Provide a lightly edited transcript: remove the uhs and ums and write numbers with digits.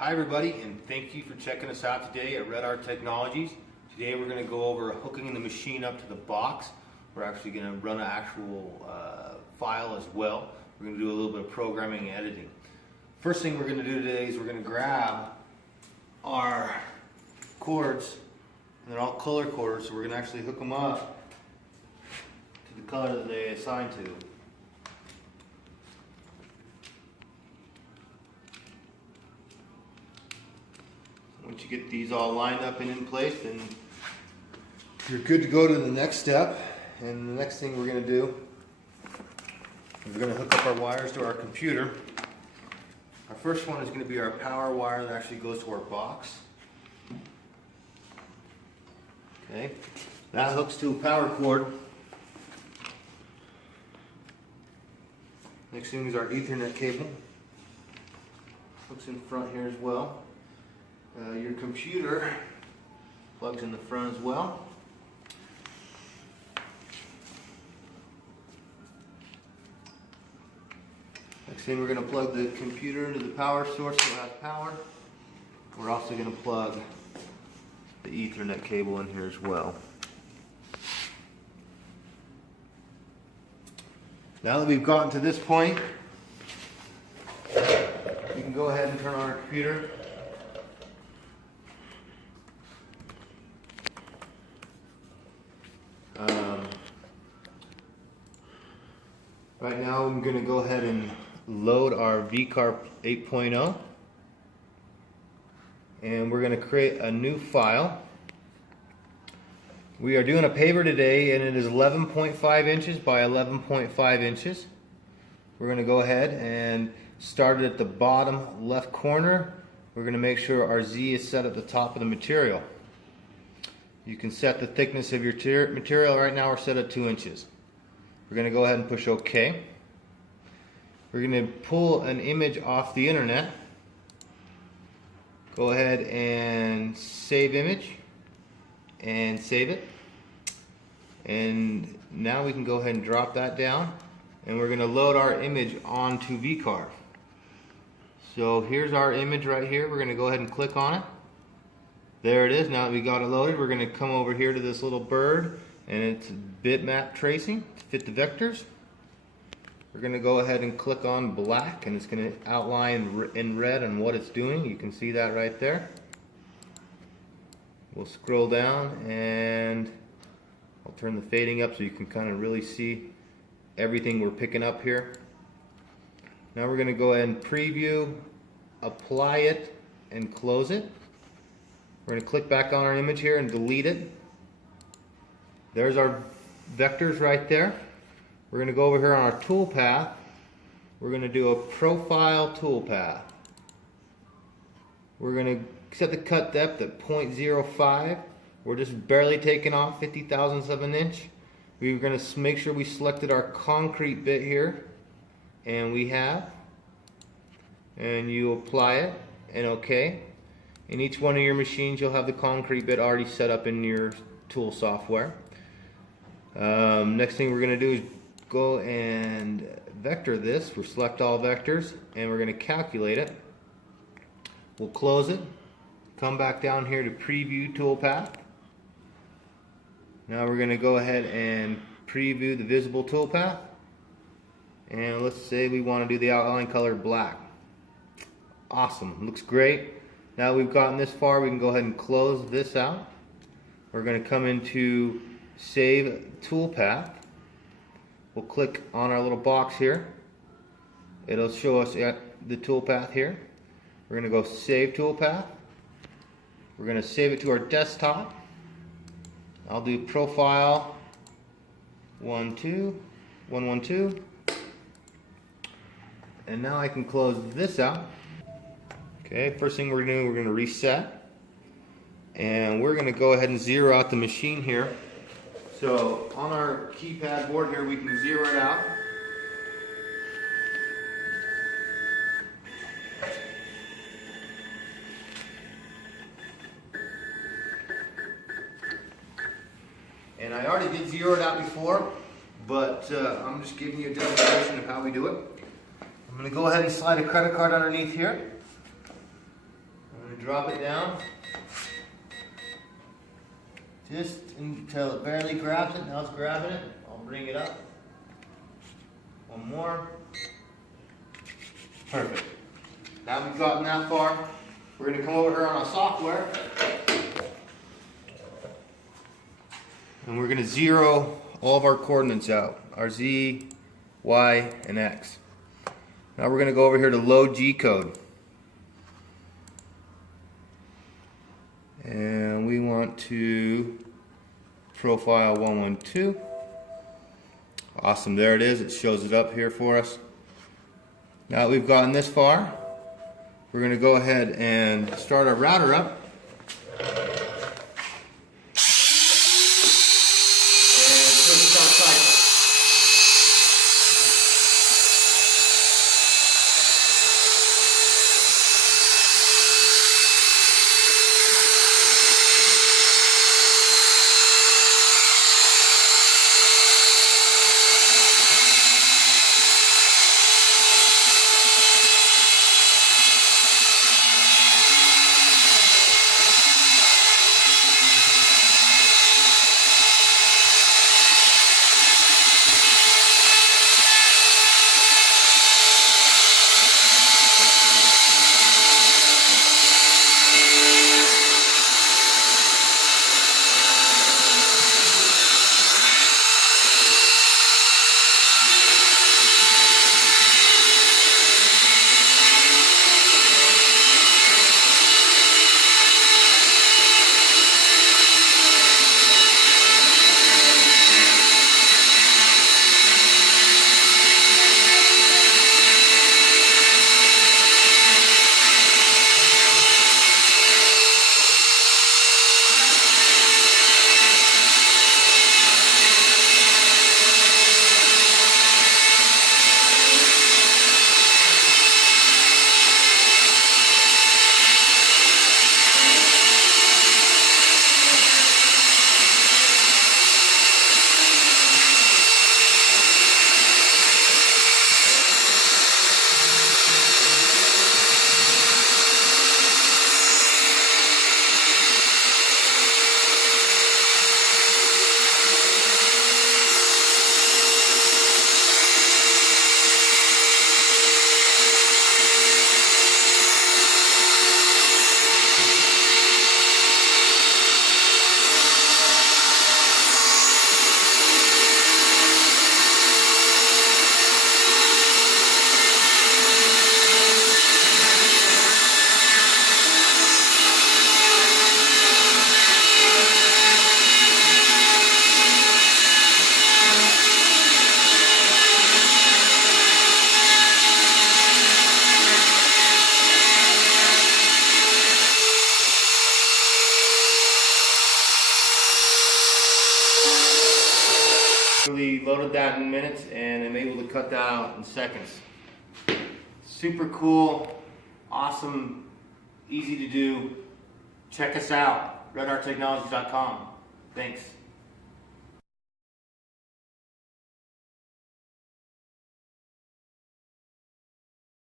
Hi everybody, and thank you for checking us out today at RedArt Technologies. Today we're going to go over hooking the machine up to the box. We're actually going to run an actual file as well. We're going to do a little bit of programming and editing. First thing we're going to do today is we're going to grab our cords, and they're all color cords, so we're going to actually hook them up to the color that they assign to. Once you get these all lined up and in place, then you're good to go to the next step. And the next thing we're going to do is we're going to hook up our wires to our computer. Our first one is going to be our power wire that actually goes to our box. Okay, that hooks to a power cord. Next thing is our Ethernet cable. Hooks in front here as well. Your computer plugs in the front as well. Next thing, we're going to plug the computer into the power source so it has power. We're also going to plug the Ethernet cable in here as well. Now that we've gotten to this point, we can go ahead and turn on our computer. Right now I'm going to go ahead and load our VCarve 8.0, and we're going to create a new file. We are doing a paver today, and it is 11.5 inches by 11.5 inches. We're going to go ahead and start it at the bottom left corner. We're going to make sure our Z is set at the top of the material. You can set the thickness of your material. Right now we're set at 2 inches. We're going to go ahead and push OK. We're going to pull an image off the internet. Go ahead and save image and save it. And now we can go ahead and drop that down, and we're going to load our image onto VCarve. So here's our image right here. We're going to go ahead and click on it. There it is. Now that we got it loaded, we're going to come over here to this little bird, and it's bitmap tracing to fit the vectors. We're going to go ahead and click on black, and it's going to outline in red on what it's doing. You can see that right there. We'll scroll down, and I'll turn the fading up so you can kind of really see everything we're picking up here. Now we're going to go ahead and preview, apply it, and close it. We're going to click back on our image here and delete it. There's our vectors right there. We're going to go over here on our toolpath. We're going to do a profile toolpath. We're going to set the cut depth at 0.05. We're just barely taking off 50 thousandths of an inch. We're going to make sure we selected our concrete bit here, and we have. And you apply it and OK. In each one of your machines you'll have the concrete bit already set up in your tool software. Next thing we're going to do is go and vector this. We'll select all vectors, and we're going to calculate it. We'll close it. Come back down here to preview toolpath. Now we're going to go ahead and preview the visible toolpath. And let's say we want to do the outline color black. Awesome. Looks great. Now we've gotten this far, we can go ahead and close this out. We're going to come into Save Toolpath. We'll click on our little box here. It'll show us the toolpath here. We're going to go Save Toolpath. We're going to save it to our desktop. I'll do Profile 112. And now I can close this out. Okay, first thing we're going to do, we're going to reset. And we're going to go ahead and zero out the machine here. So on our keypad board here, we can zero it out. And I already did zero it out before, but I'm just giving you a demonstration of how we do it. I'm going to go ahead and slide a credit card underneath here. drop it down just until it barely grabs it. Now it's grabbing it. I'll bring it up. One more. Perfect. Now we've gotten that far. We're going to come over here on our software and we're going to zero all of our coordinates out. Our Z, Y, and X. Now we're going to go over here to load G code. And we want to profile 112. Awesome, there it is. It shows it up here for us. Now that we've gotten this far, we're going to go ahead and start our router up. Loaded that in minutes and I'm able to cut that out in seconds. Super cool, awesome, easy to do. Check us out, RedArtTechnologies.com. Thanks.